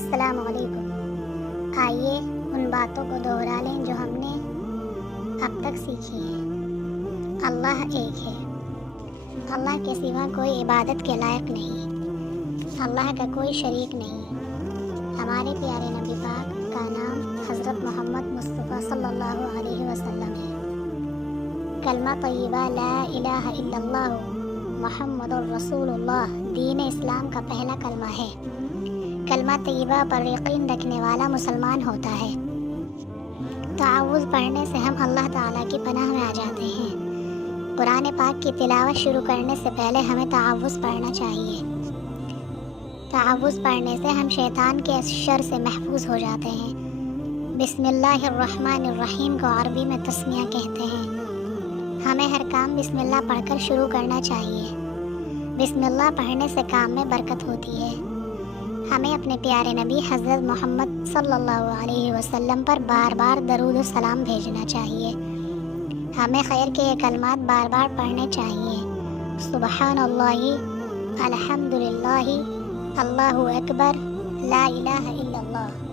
السلام علیکم۔ آئیے ان باتوں کو دوہرا لیں جو ہم نے اب تک سیکھی ہیں۔ اللہ ایک ہے، اللہ کے سوا کوئی عبادت کے لائق نہیں، اللہ کا کوئی شریک نہیں۔ ہمارے پیارے نبی پاک کا نام حضرت محمد مصطفیٰ صلی اللہ علیہ وسلم ہے۔ کلمہ طیبہ لا الہ الا اللہ محمد الرسول اللہ دین اسلام کا پہلا کلمہ ہے۔ کلمہ طیبہ پر یقین رکھنے والا مسلمان ہوتا ہے۔ تعوذ پڑھنے سے ہم اللہ تعالیٰ کی پناہ میں آ جاتے ہیں۔ قرآن پاک کی تلاوت شروع کرنے سے پہلے ہمیں تعوذ پڑھنا چاہیے۔ تعوذ پڑھنے سے ہم شیطان کے شر سے محفوظ ہو جاتے ہیں۔ بسم اللہ الرحمن الرحیم کو عربی میں تسمیہ کہتے ہیں۔ ہمیں ہر کام بسم اللہ پڑھ کر شروع کرنا چاہیے۔ بسم اللہ پڑھنے سے کام میں برکت ہوتی ہے۔ ہمیں اپنے پیارے نبی حضرت محمد صلی اللہ علیہ وسلم پر بار بار درود و سلام بھیجنا چاہیے۔ ہمیں خیر کے یہ کلمات بار بار پڑھنے چاہیے۔ سبحان اللہ، الحمدللہ، اللہ اکبر، لا الہ الا اللہ۔